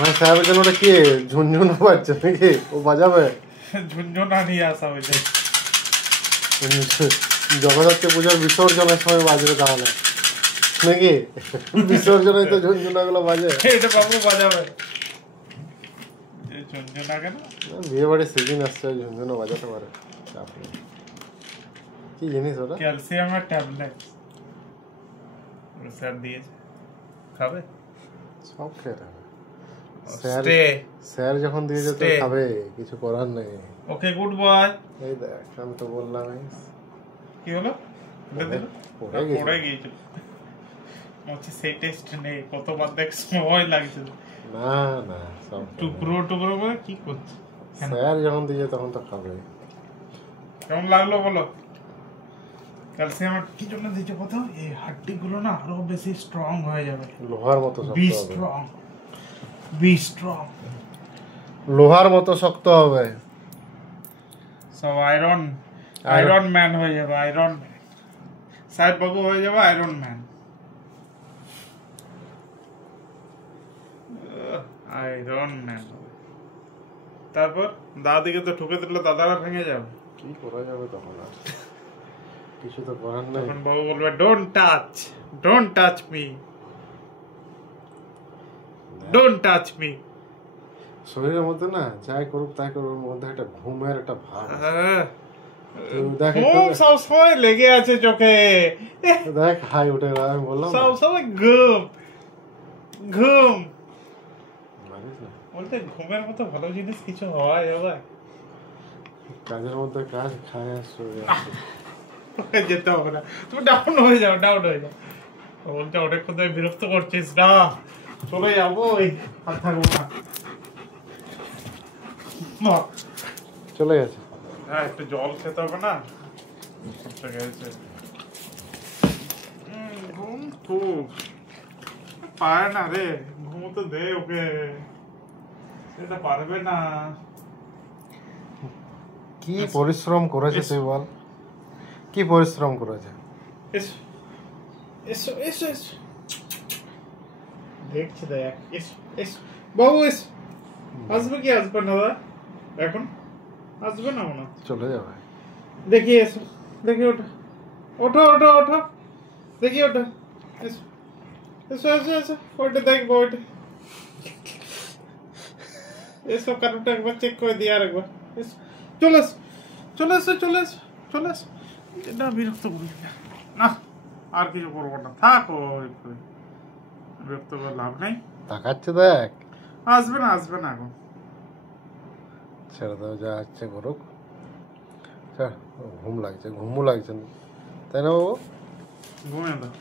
মানে সাহেবের জন্য ওটা কি ঝুনঝুনা বাজছে নাকি? ও বাজাবে ঝুনঝুনা নিয়ে আসা হয়েছে। জগদ্ধাত্রী পূজার বিসর্জনের সময় বাজবে তাহলে নাকি? বিসর্জনে তো ঝুনঝুনা গুলো বাজে। এটা বাবু বাজাবে ঝুনঝুনা কেন? বিয়ে বাড়ির সিজন আসছে, ঝুনঝুনা বাজাতে পারে। কি জিনিস ওটা? ক্যালসিয়ামের ট্যাবলেট স্যার দিয়েছে, খাবে? সব খেয়ে নেবে। স্যার যখন দিয়েছে তো খাবে, কিছু করার নেই। Okay good boy. এই দেখ আমি তো বললাম। কি হলো? পড়ে গিয়েছিল। সেই টেস্ট নেই, কতবার দেখ সময় লাগছে। না না সব টুকরো টুকরো করে কি করছে? স্যার যখন দিয়েছে তখন তো খাবে। কেমন লাগলো বলো? ক্যালসিয়ামের কি জন্য দিয়েছে কত? এই হাড্ডি গুলো না আরো বেশি স্ট্রং হয়ে যাবে, লোহার মতো শক্ত হবে। বি স্ট্রং লোহার মতো শক্ত হবে। সব আয়রন ম্যান হয়ে যাবে। আয়রন সাহেব বাবু হয়ে যাবে আয়রন ম্যান। Iron man. তারপর দাদিকে তো ঠুকে দিলে দাদারা ভেঙে যাবে। কি করা যাবে তখন? আর কিছু তো করার নেই। তখন বাবু বলবে don't touch me, don't touch me. শরীরের মধ্যে না যাই করুক তাই করুক, ওর মধ্যে একটা ঘুমের একটা ভাব। ঘুম সব সময় লেগে আছে চোখে। দেখ হাই উঠে গেল, আমি বললাম সব সময় ঘুম ঘুম। বলতে ঘুমের মতো ভালো জিনিস কিছু হয়? কাজের মধ্যে কাজ, খায় আর যেতে হবে না, তুমি ডাউন হয়ে যাও। বলতে অনেক কোথায় বিরক্ত করছিস না, চলে যাবো। আর থাকবো না। চলে গেছে। হ্যাঁ একটু জল খেতে হবে না? ঘুম খুব পায় না রে, ঘুমোতে দে ওকে, সেটা পারবে না। কি পরিশ্রম করেছে তুই বল, কি পরিশ্রম করেছে। এসো এসো এসো এসো, দেখছি দেখ। এসো এসো বাবু এসো। আসবে কি আসবে না? এখন আসবে না মনে চলে যাবে। দেখি এসো, দেখি ওঠো ওঠো ওঠো ওঠো, দেখি ওঠো। এসো এসো এসো এসো, ওইটা দেখবো ওইটা। এসো কারণটা একবার চেক করে দিয়ে আর একবার। এসো চলে এসো চলে এসো চলে এসো চলে এসো। এটা বিরক্ত করবি না, আর কিছু করবো না, থাকো। বিরক্ত করে লাভ নেই। তাকাচ্ছে দেখ। আসবে না এখন। ছেড়ে দাও, যা হচ্ছে করুক। ঘুম লাগছে, ঘুমও লাগছে না, তাই না বাবু? ঘুমিয়ে দাও।